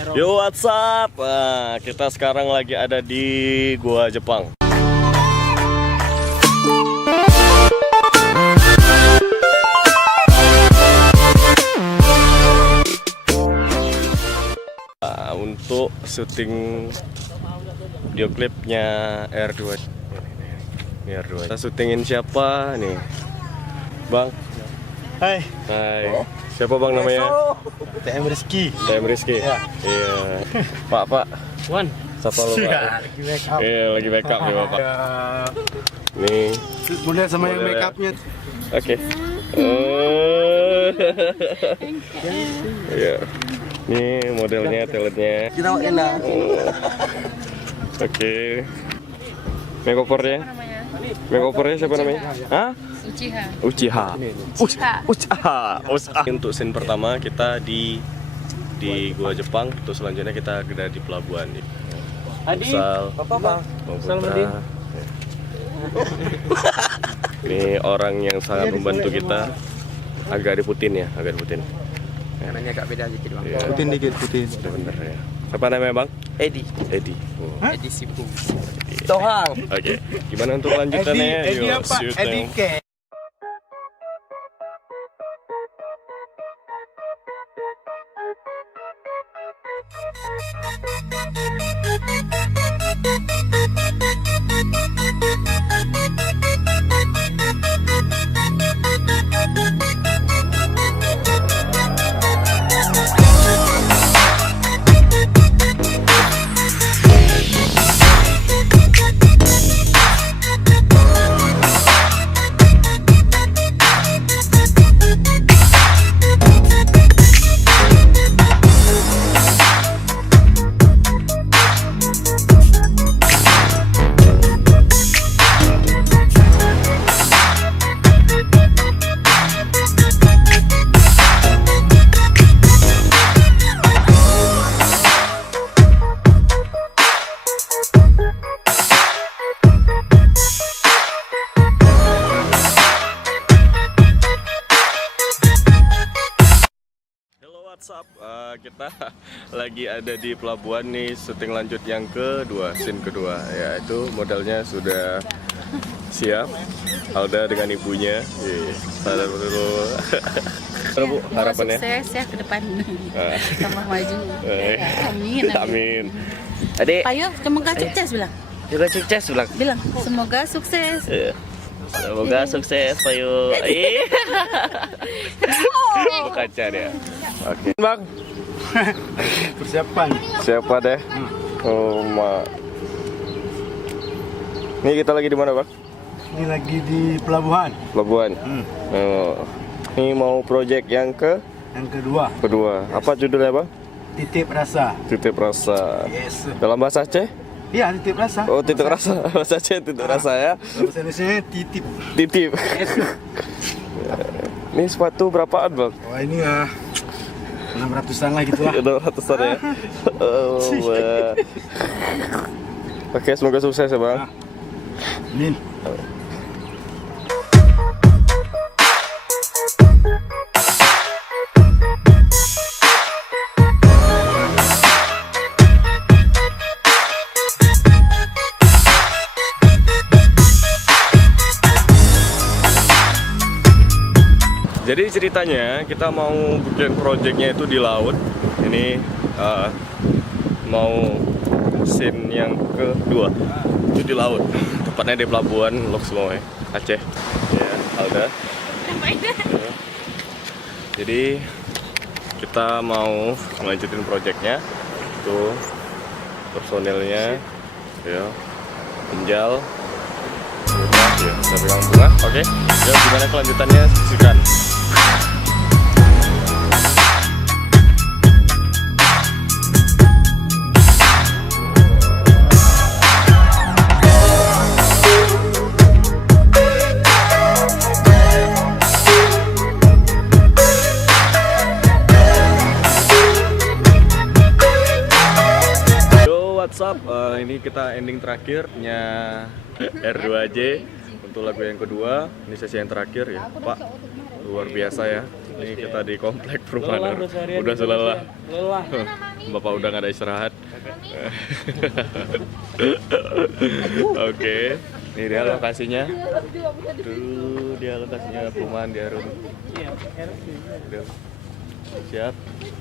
Yo, what's up? Kita sekarang lagi ada di Gua Jepang. Untuk syuting video klipnya R2. Ini R2. Kita syutingin siapa nih? Bang. Hai. Hai. Siapa bang namanya? TM Rizky. TM Rizky. Ya. Iya. Pak. Wan. Siapa lo pak? Lagi make up. Iya, lagi make up nih bapak. Nih. Boleh sama yang Boleh. make upnya. Oke. Iya. Nih modelnya, talentnya. Kita mau enak. Oke. Makeovernya? Makeovernya siapa namanya? Hah? Uchiha. Untuk scene pertama kita di Gua Jepang. Terus selanjutnya kita ada di pelabuhan nih. Sal, ini orang yang sangat membantu kita. Agak diputin ya, agak diputin. Namanya agak beda dikit bang. Iya. Putin dikit, putin. Bener ya. Siapa namanya bang? Edi. Edi. Oh. Edi Sipu. Tohang. Oke. Gimana untuk lanjutannya? Edi Yuk, apa? shoot Edi now. K. What's up? Kita lagi ada di pelabuhan nih, syuting lanjut yang kedua, scene kedua. Ya itu modelnya sudah siap. Alda dengan ibunya. Sadar dulu. Bu, harapannya? Sukses ya ke depan. Tambah maju. Amin. Amin. Adik, Ayo, semoga sukses bilang. juga sukses bilang. Bilang, semoga sukses. Iya. Semoga sukses, Payu. Kaca dia. Oke. Bang, Persiapan. siapa deh? Oh, ma. Ini kita lagi di mana, Bang? Ini lagi di pelabuhan. Pelabuhan. Oh. Ini mau project yang Yang kedua. Apa judulnya, Bang? Titip rasa. Titip rasa. Yes. Dalam bahasa Aceh? Iya, titip rasa. Oh, titip rasa. Bahasa Aceh titip rasa ya. Bahasa Indonesia titip. Titip. Ini sepatu berapaan, Bang? Wah ini ya 600-an lah gitu lah. Udah ratusan ya. Oh, wah. Oke, semoga sukses ya, Bang. Amin. Jadi ceritanya kita mau bikin projectnya itu di laut. Ini mau scene yang kedua itu di laut, tepatnya di pelabuhan Lok Sumoy, Aceh. Ya, Alda. Ya. Jadi kita mau melanjutin projectnya. Itu personilnya, ya, penjal. Ya, kita pegang bunga. Oke. Ya, gimana kelanjutannya? Saksikan. What's up? Ini kita ending terakhirnya R2J untuk lagu yang kedua. Ini sesi yang terakhir ya, Pak. Luar biasa ya. Ini kita di komplek perumahan. Udah selelah. Bapak udah nggak ada istirahat. Oke, ini dia lokasinya. Tuh, dia lokasinya perumahan di Harum. Tuh. Siap.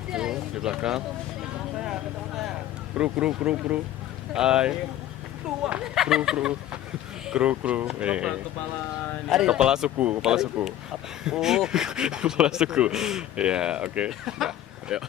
Tuh, di belakang. Kru. Hai. Kru. Kepala suku. Kepala suku. Ya, oke. Nah, yuk.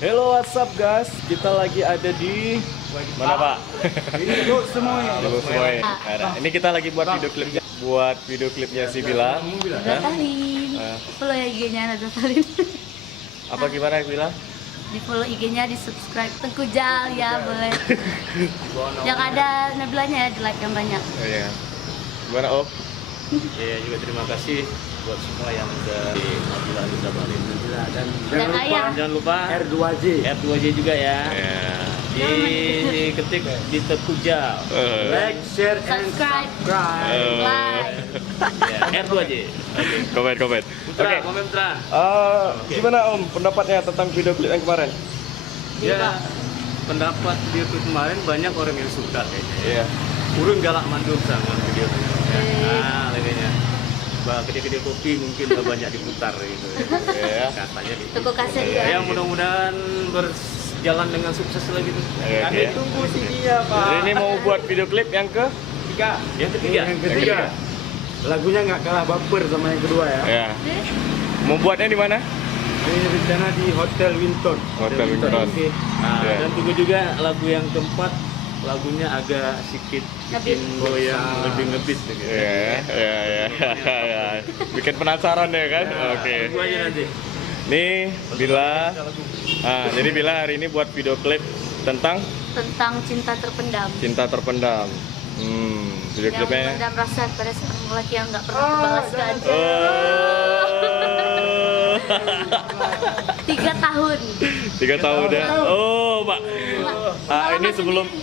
Hello, what's up guys? Kita lagi ada di mana Pak? Duduk semuanya. Halo semuanya. Nah, ini kita lagi buat video klipnya si Bila. Natalin. Follow ya IG-nya Natalin. Apa gimana Bila? Di follow IG-nya, di subscribe Tengku Jal ya boleh. Yang ada Nabilanya ya, di like yang banyak. Oh iya. Gimana Om? Ya juga terima kasih buat semua yang udah di Nabila Zabalin. Dan Jangan Jangan lupa R2J. R2J juga ya. Ya. Diketik di Tekujal. Like, share, and Subscribe. subscribe. Like. Ya, R2J. Komen. Putra, komen Putra. Gimana Om pendapatnya tentang video klip yang kemarin? Ya, pendapat video klip kemarin banyak orang yang suka kayaknya. Iya. Urun galak mandul sama video. Nah, lebihnya. Kedai-kedai kopi mungkin banyak diputar gitu Iya. katanya gitu. Toko kaset Iya. ya. Ya mudah-mudahan berjalan dengan sukses lah gitu. Iya, Kami iya. tunggu sih dia Pak. Jadi ini mau buat video klip yang ke? Yang ketiga. Yang ketiga. Lagunya nggak kalah baper sama yang kedua ya. Ya. Mau buatnya di mana? Ini rencana di Hotel Winton. Hotel Winton. Oke. Nah, Iya. dan tunggu juga lagu yang keempat, lagunya agak sedikit bikin goyang lebih ngebit gitu. Ya. Bikin penasaran ya kan? Oke. Tunggu aja nanti. Nih Bila. Jadi Bila hari ini buat video klip tentang Cinta terpendam. cinta terpendam. Video Yang klipnya. memendam rasa pada seorang lelaki yang nggak pernah terbalaskan. Oh. 3 tahun. 3 tahun ya. Oh, Pak.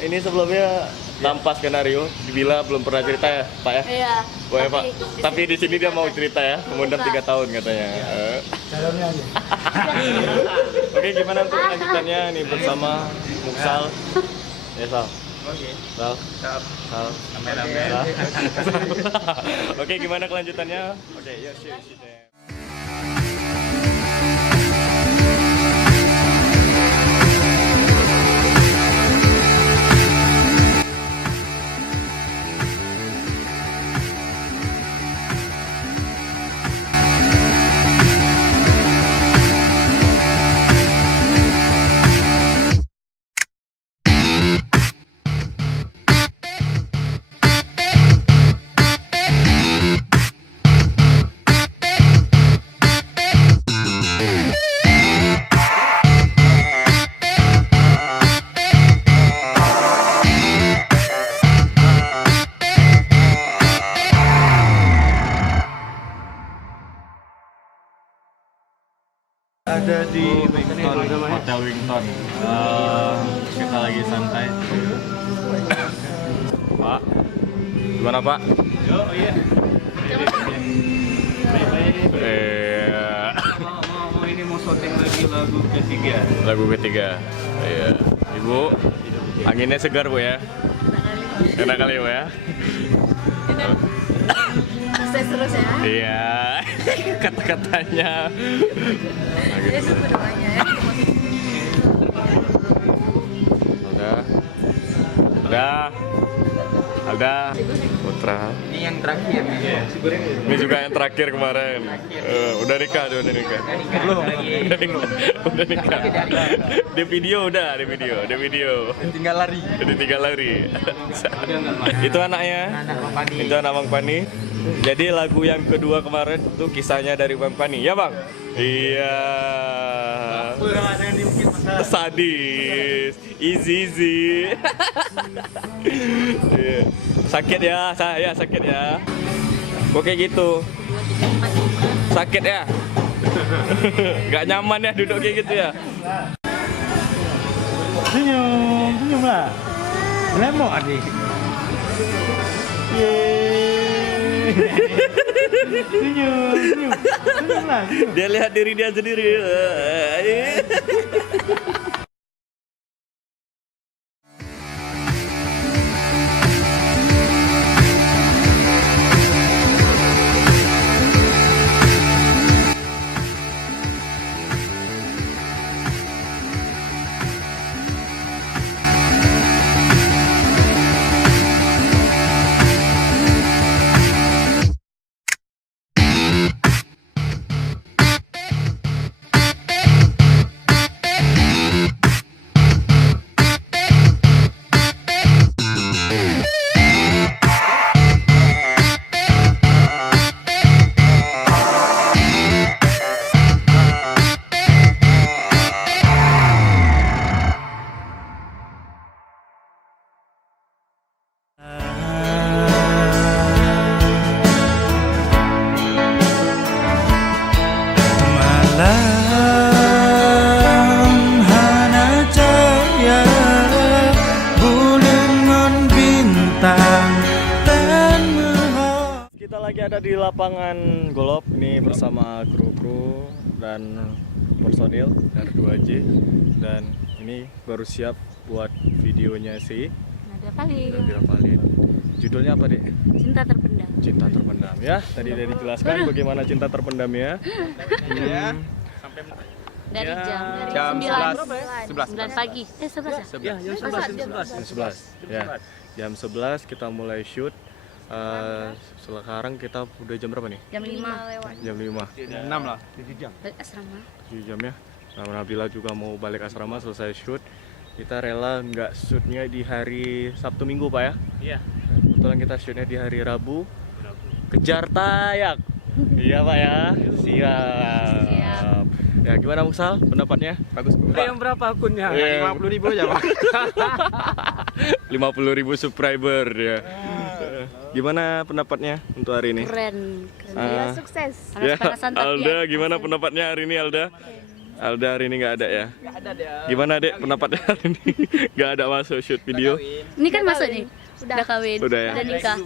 Ini sebelumnya tanpa skenario, Bila belum pernah cerita ya, Pak ya? Iya. Boleh Pak. Tapi di sini dia mau cerita ya, mengundang 3 tahun katanya. Calonnya aja. Oke, gimana untuk lanjutannya nih bersama Muksal? Ya Sal. Oke. Sal. Siap. Sal. Amin. Sal. Oke, gimana kelanjutannya? Oke, ya share. Ada di Wington, Hotel Wington. Kita lagi santai. Pak, gimana Pak? Oh iya. Mau ini mau syuting lagi lagu ketiga. Lagu ketiga. Iya. Ibu, anginnya segar Bu ya? Enak kali Bu ya? Sukses terus ya. Iya. Kata-katanya. Ya super doanya ya. Alda, Putra. Ini yang terakhir nih. Ini juga yang terakhir kemarin. Udah nikah. Belum. Udah nikah. Di video udah, di video. Tinggal lari. Ditinggal lari. Itu anaknya. Itu anak Bang Pani. Jadi lagu yang kedua kemarin tuh kisahnya dari Bang Pani, ya Bang? Iya. Sadis, easy. Iya. Sakit ya, saya sakit ya. Kok kayak gitu? Sakit ya? Gak nyaman ya duduk kayak gitu ya? Senyum lah. Lemok adik. Senyum lah. Dia lihat diri dia sendiri. Kita lagi ada di lapangan golf ini bersama kru-kru dan personil R2J, dan ini baru siap buat videonya si Nadia Palin. Nadia Palin. Judulnya apa Dek? Cinta terpendam. Cinta terpendam ya. Tadi udah dijelaskan bagaimana cinta terpendam ya. Dari Ya, jam 11 9 pagi. 11 ya? Ya, jam 11. Jam 11. Ya. Jam 11 kita mulai shoot. Sekarang kita udah jam berapa nih? Jam 5 lewat. Jam 5. 6 lah, 7 jam. Balik asrama. 7 jam ya. Nah, Nabila juga mau balik asrama selesai shoot. Kita rela nggak shootnya di hari Sabtu Minggu Pak ya? Iya. Kebetulan kita shootnya di hari Rabu. Kejar tayang. Iya Pak ya. Siap. Ya gimana Muksal pendapatnya? Bagus Pak. Yang berapa akunnya? Iya. 50.000 aja Pak. 50.000 subscriber ya. Gimana pendapatnya untuk hari ini? Keren. Ah. Sukses. Ya, Panas-panasan tapi Alda ya. gimana pendapatnya hari ini Alda? Alda hari ini nggak ada ya? Gimana Dek pendapatnya hari ini? Nggak ada masuk shoot video? Ini kan masuk nih. Udah kawin. Udah ya? Udah nikah.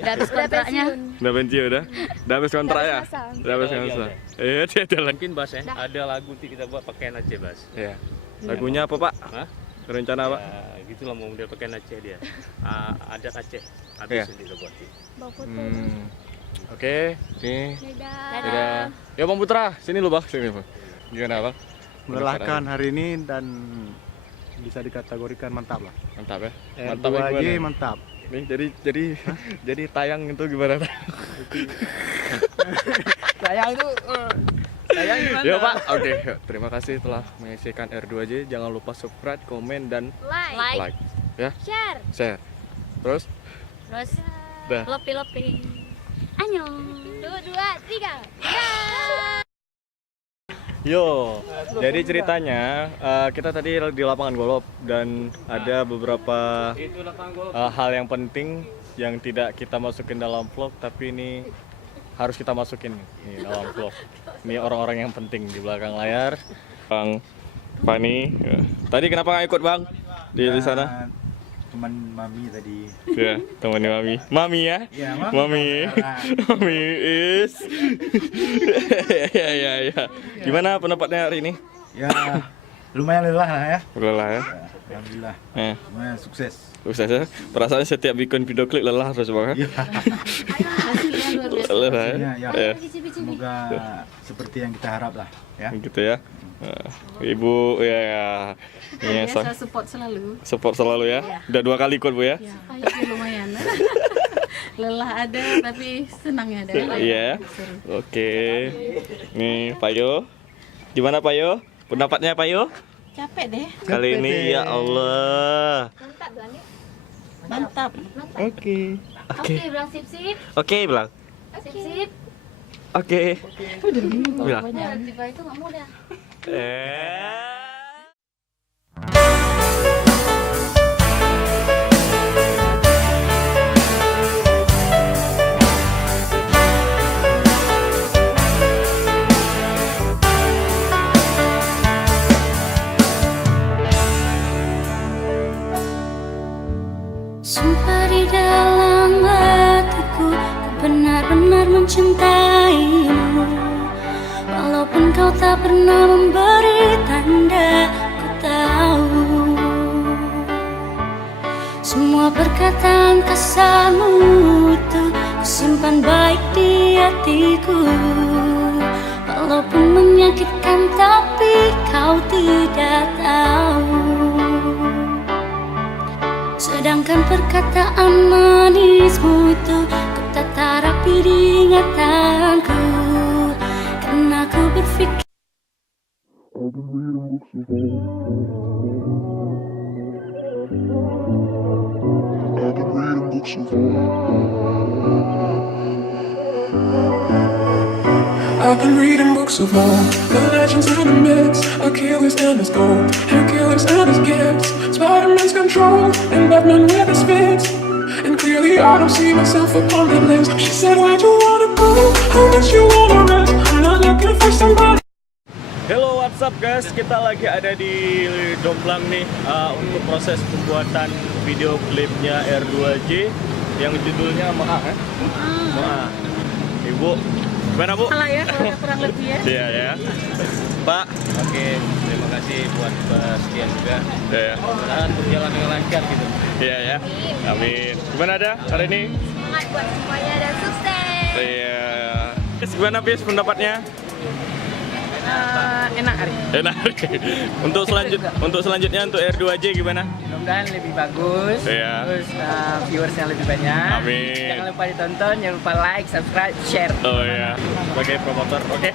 Udah habis kontraknya. Udah pensiun udah? Udah habis kontrak ya? Udah habis kontrak. Iya, dia jalan. Mungkin Bas ya. Ada lagu nanti kita buat pakai Aceh Bas. Iya. Lagunya apa Pak? Hah? Rencana Pak? Ya, gitulah mau dia pakai Aceh dia. Ada Aceh. Habis Iya. nanti kita buat. Oke, nih. Dadah. Dadah. Ya Bang Putra, sini lu Bang, sini Bang. Gimana Bang? Melelahkan hari ini dan bisa dikategorikan mantap lah. Mantap ya? Mantap Mantap aja gimana? mantap. Nih jadi tayang itu gimana? Sayang itu sayang gimana? Ya Pak, oke. Terima kasih telah menyaksikan R2J. Jangan lupa subscribe, komen, dan like. Ya, share. Terus, dah. Lopi. Annyeong. 2, 3. Yo, jadi ceritanya kita tadi di lapangan golf dan ada beberapa hal yang penting yang tidak kita masukin dalam vlog, tapi ini harus kita masukin nih dalam vlog. Ini orang-orang yang penting di belakang layar. Bang Fani. Ya. Tadi kenapa nggak ikut Bang di sana? Teman mami tadi. Ya, temannya Mami. Mami ya? Ya, Mami. Mami is. Ya. Gimana pendapatnya hari ini? Ya, lumayan lelah lah ya. Lelah ya. Alhamdulillah. Lumayan sukses. Sukses ya. Perasaan setiap bikin video klip lelah terus Bang. Ya. Hasilnya luar biasa. Lelah ya. Ya. Ya. Semoga seperti yang kita harap lah ya. Gitu ya. Ibu ya. Ini Saya support selalu. support selalu ya. Ya. Udah 2 kali ikut Bu ya. Ya, tapi lumayan. Lelah ada, tapi senangnya ada. Iya. Seru. Oke. Nih Pak Yo. Gimana Pak Yo? Pendapatnya Pak Yo? Capek deh. Kali ini ya Allah. Mantap. Oke. Oke, bilang sip-sip. Oke bilang. Sip-sip. Oke. Bilang. Tiba itu nggak mudah. Sumpah di dalam hatiku, ku benar-benar mencintaimu. Walaupun kau tak pernah memberi tanda, ku tahu semua perkataan kasarmu itu ku simpan baik di hatiku. Walaupun menyakitkan tapi kau tidak tahu. Sedangkan perkataan manismu itu ku tata rapi di ingatanku. Karena ku berpikir I've been reading books of old, the legends and the myths, Achilles and his gold, Hercules and his gifts, Spider-Man's control, and Batman with his fits. And clearly I don't see myself upon that list. She said, where'd you wanna go? How much you wanna rest? I'm not looking for somebody. Hello, what's up guys? Kita lagi ada di Jomblang nih untuk proses pembuatan video klipnya R2J yang judulnya Maa. Maa. Ibu, gimana Bu? Salah ya, kalau kurang lebih ya. Iya ya. Pak. Oke, terima kasih buat sekian juga. Iya. Mudah-mudahan berjalan dengan lancar gitu. Iya ya. Amin. Gimana ada hari ini? Semangat buat semuanya dan sukses. Iya. Gimana Pis pendapatnya? Enak hari. Enak. Untuk selanjutnya untuk R2J gimana? Mudah-mudahan lebih bagus, Iya. terus viewersnya lebih banyak. Amin. Jangan lupa ditonton, jangan lupa like, subscribe, share. Oh ya, sebagai promotor, oke.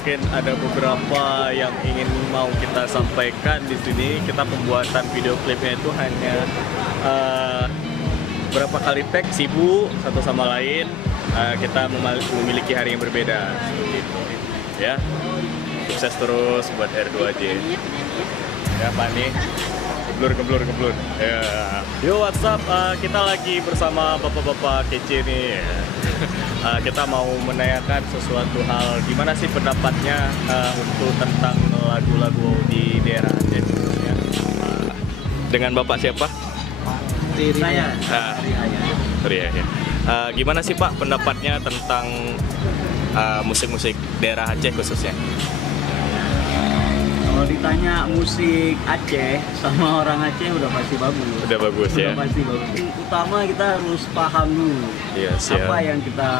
Mungkin ada beberapa yang ingin mau kita sampaikan di sini. Kita pembuatan video klipnya itu hanya berapa kali tag sibuk satu sama lain. Kita memiliki hari yang berbeda. Seperti itu. Ya, sukses terus buat R2J. Ya, Fani. Geblur. Ya. Yo, what's up? Kita lagi bersama bapak-bapak kece nih. Kita mau menanyakan sesuatu hal. Gimana sih pendapatnya untuk tentang lagu-lagu di daerah Aceh? Ya. Dengan bapak siapa? Saya. Ria ya. Gimana sih Pak pendapatnya tentang musik-musik daerah Aceh khususnya? Kalau ditanya musik Aceh sama orang Aceh udah pasti bagus. Udah bagus ya. Udah pasti bagus. Yang utama kita harus paham dulu Iya, siap. apa yang kita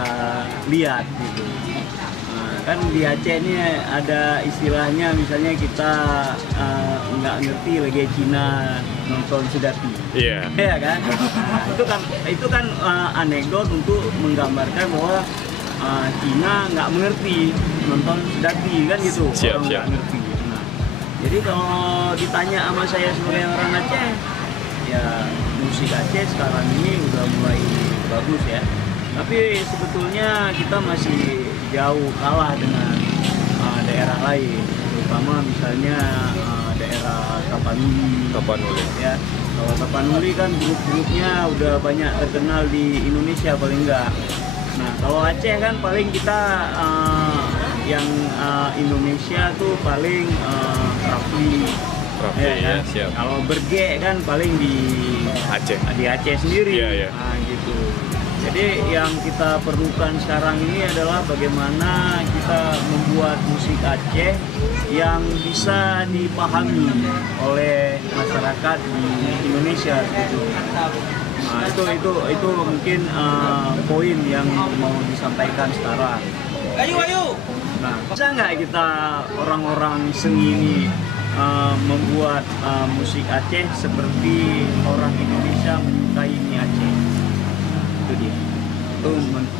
lihat gitu. Nah, kan di Aceh ini ada istilahnya, misalnya kita nggak ngerti lagi Cina nonton Sudati. Iya. Iya kan? Nah, itu kan anekdot untuk menggambarkan bahwa Cina nggak mengerti nonton Sudati kan gitu. Siap, Orang siap. nggak ngerti. Nah, jadi kalau ditanya sama saya sebagai orang Aceh, ya musik Aceh sekarang ini udah mulai bagus ya. Tapi sebetulnya kita masih jauh kalah dengan daerah lain, terutama misalnya daerah Tapanuli. Ya, kalau Tapanuli kan grup-grupnya udah banyak terkenal di Indonesia paling enggak. Nah kalau Aceh kan paling kita yang Indonesia tuh paling Rafi. Ya, siap. Kalau berge kan paling di Aceh sendiri. Iya. Nah gitu. Jadi yang kita perlukan sekarang ini adalah bagaimana kita membuat musik Aceh yang bisa dipahami oleh masyarakat di Indonesia. Nah itu mungkin poin yang mau disampaikan sekarang. Ayo. Nah bisa nggak kita orang-orang seni ini membuat musik Aceh seperti orang Indonesia menyukai mie Aceh? Itu dia. Itu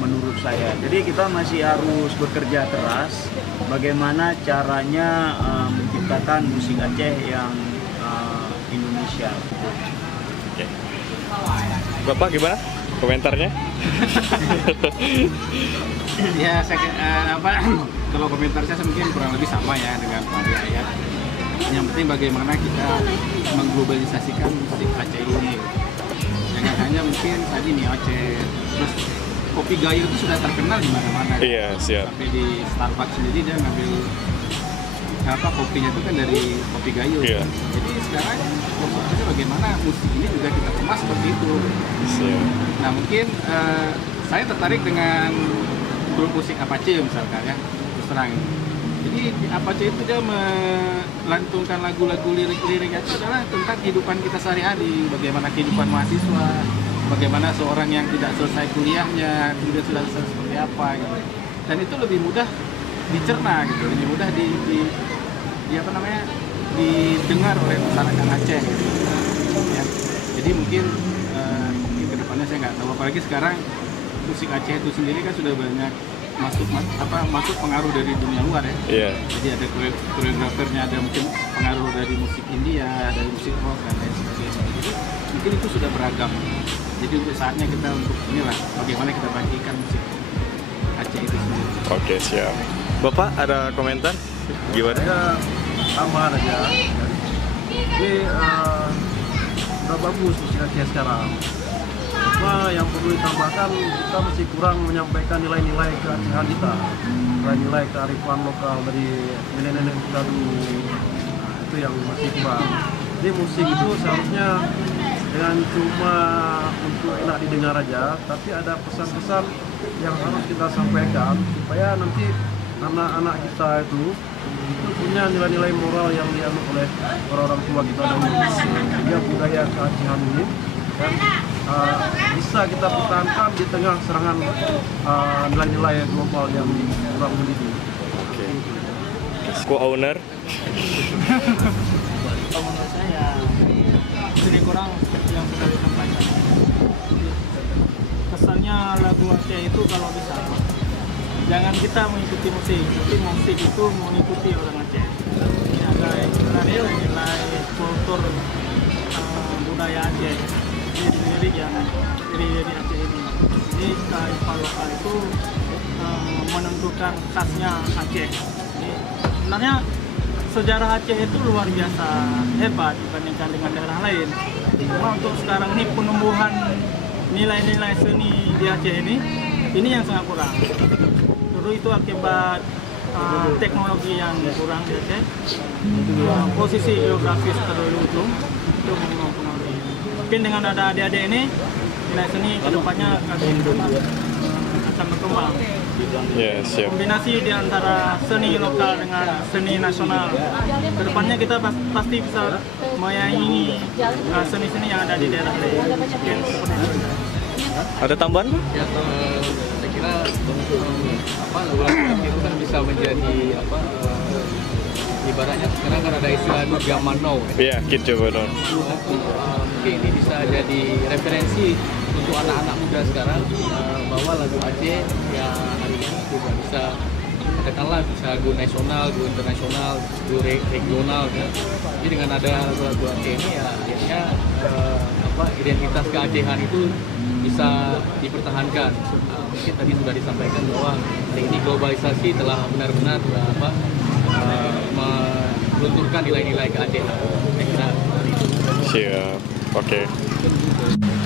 menurut saya. Jadi kita masih harus bekerja keras bagaimana caranya menciptakan musik Aceh yang Indonesia. Oke. Bapak gimana komentarnya? Ya kalau komentar saya mungkin kurang lebih sama ya dengan Pak Ayat. Yang penting bagaimana kita mengglobalisasikan musik Aceh ini. Jangan hanya mungkin tadi mie Aceh, terus kopi gayo itu sudah terkenal di mana-mana. Iya, siap. Sampai di Starbucks sendiri dia ngambil kopinya itu kan dari kopi gayo. Iya. Jadi sekarang maksudnya bagaimana musik ini juga kita kemas seperti itu. Siap. Nah mungkin saya tertarik dengan grup musik Apache misalkan ya, terus terang. Jadi di Apache itu dia melantunkan lagu-lagu lirik-liriknya itu adalah tentang kehidupan kita sehari-hari, bagaimana kehidupan mahasiswa, bagaimana seorang yang tidak selesai kuliahnya, tidak sudah selesai seperti apa gitu. Dan itu lebih mudah dicerna gitu, lebih mudah didengar oleh masyarakat Aceh gitu. Ya. Jadi mungkin kedepannya saya nggak tahu, apalagi sekarang musik Aceh itu sendiri kan sudah banyak masuk pengaruh dari dunia luar ya. Iya. Jadi ada koreografernya, ada mungkin pengaruh dari musik India, dari musik rock dan lain sebagainya. Jadi mungkin itu sudah beragam. Jadi untuk saatnya kita untuk inilah bagaimana kita bagikan musik Aceh itu sendiri. Oke, siap. Bapak ada komentar? Gimana? Saya tambahan aja. Jadi udah bagus musik Aceh sekarang. Cuma yang perlu ditambahkan, kita masih kurang menyampaikan nilai-nilai keacehan kita, nilai-nilai kearifan lokal dari nenek-nenek kita dulu. Nah, itu yang masih kurang. Jadi musik itu seharusnya dengan cuma untuk enak didengar aja, tapi ada pesan-pesan yang harus kita sampaikan supaya nanti anak-anak kita itu punya nilai-nilai moral yang dianut oleh orang-orang tua kita dahulu. Sehingga budaya keacehan ini dan bisa kita pertahankan di tengah serangan nilai-nilai global yang kurang mendidik. Oke. Co-owner? Menurut saya ini kurang yang sudah disampaikan. Kesannya lagu Aceh itu kalau bisa jangan kita mengikuti musik, tapi musik itu mengikuti orang Aceh. Ini ada nilai-nilai kultur budaya Aceh. Lirik yang lirik Aceh ini. Jadi kearifan lokal itu menentukan khasnya Aceh. Jadi, sebenarnya sejarah Aceh itu luar biasa hebat dibandingkan dengan daerah lain. Cuma untuk sekarang ini penumbuhan nilai-nilai seni di Aceh ini yang sangat kurang. Dulu itu akibat teknologi yang kurang di Aceh, posisi geografis terlalu ujung itu mempengaruhi. Mungkin dengan ada adik-adik ini nilai seni kedepannya akan berkembang. Ya, siap. Kombinasi di antara seni lokal dengan seni nasional. Kedepannya kita pasti bisa menyaingi seni-seni yang ada di daerah lain. Mungkin seperti itu. Ada tambahan? Ya, saya kira lagu itu kan bisa menjadi ibaratnya sekarang kan ada istilah zaman now. Iya, Kid Coba dong. Mungkin ini bisa jadi referensi untuk anak-anak muda sekarang bahwa lagu Aceh ya hari ini juga bisa katakanlah bisa go nasional, go internasional, go regional kan. Jadi dengan ada lagu Aceh ini ya akhirnya identitas keacehan itu bisa dipertahankan. Mungkin tadi sudah disampaikan bahwa ini globalisasi telah benar-benar melunturkan nilai-nilai keacehan. Saya kira itu. Siap.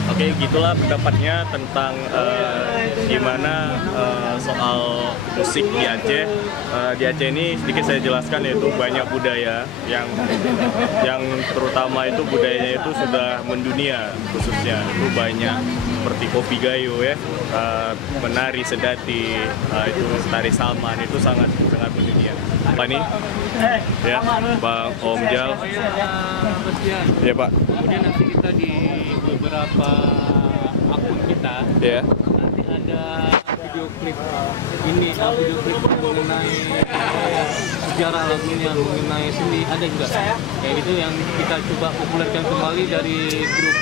Oke, gitulah pendapatnya tentang gimana soal musik di Aceh. Di Aceh ini sedikit saya jelaskan, yaitu banyak budaya yang terutama itu budayanya itu sudah mendunia, khususnya itu banyak seperti kopi gayo ya, menari sedati, itu tari salman, itu sangat mendunia. Apa nih? Ya, Bang Om Jal. Ya Pak. Kemudian nanti kita di beberapa akun kita Ya. nanti ada video klip video klip mengenai sejarah lagunya, mengenai seni, ada juga kayak gitu yang kita coba populerkan kembali dari grup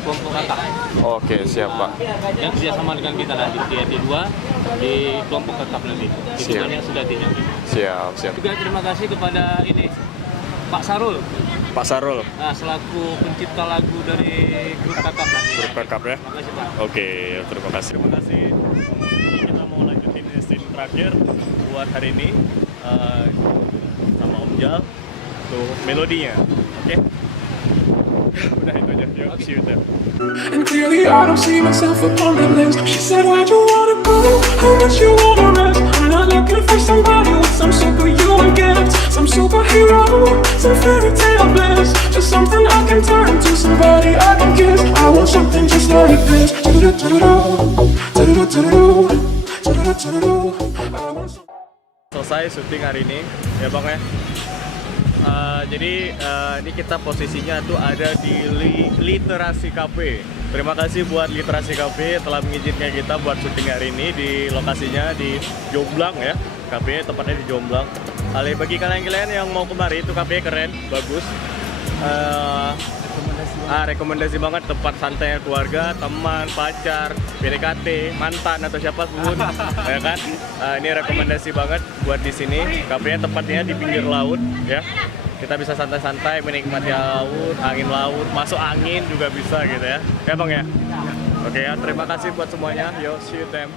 kelompok kakak. Oke, siap Pak. Yang kerjasama dengan kita nanti di RT2 di kelompok kakak nanti. Itu Siap. banyak sudah nanti. Siap. Juga terima kasih kepada ini Pak Sarul. Pak Sarul, Nah, selaku pencipta lagu dari grup kakak nanti. grup backup ya. Terima kasih Pak. Oke, terima kasih. Terima kasih. Kita mau lanjutin scene terakhir buat hari ini sama Om Jal. Tuh melodinya, oke? Udah itu aja. Yuk, see you there. And clearly I don't see myself upon that list. She said, where'd you wanna go? How much you wanna rest? I'm not looking for somebody with some superhuman gifts, some superhero, some fairy tale bliss. Just something I can turn to, somebody I can kiss. I want something just like this. Selesai syuting hari ini, ya Bang ya. Jadi ini kita posisinya tuh ada di Literasi Cafe. Terima kasih buat Literasi Cafe telah mengizinkan kita buat syuting hari ini di lokasinya di Jomblang ya. Cafe tempatnya di Jomblang. Bagi kalian yang mau kemari, itu cafe keren, bagus. Rekomendasi banget, tempat santai keluarga, teman, pacar, PDKT, mantan atau siapapun, ya kan? Ini rekomendasi banget buat di sini. Kafenya tempatnya di pinggir laut, ya. Kita bisa santai-santai menikmati laut, angin laut, masuk angin juga bisa gitu ya. Ya Bang ya. Oke ya, terima kasih buat semuanya. Yo, see you them.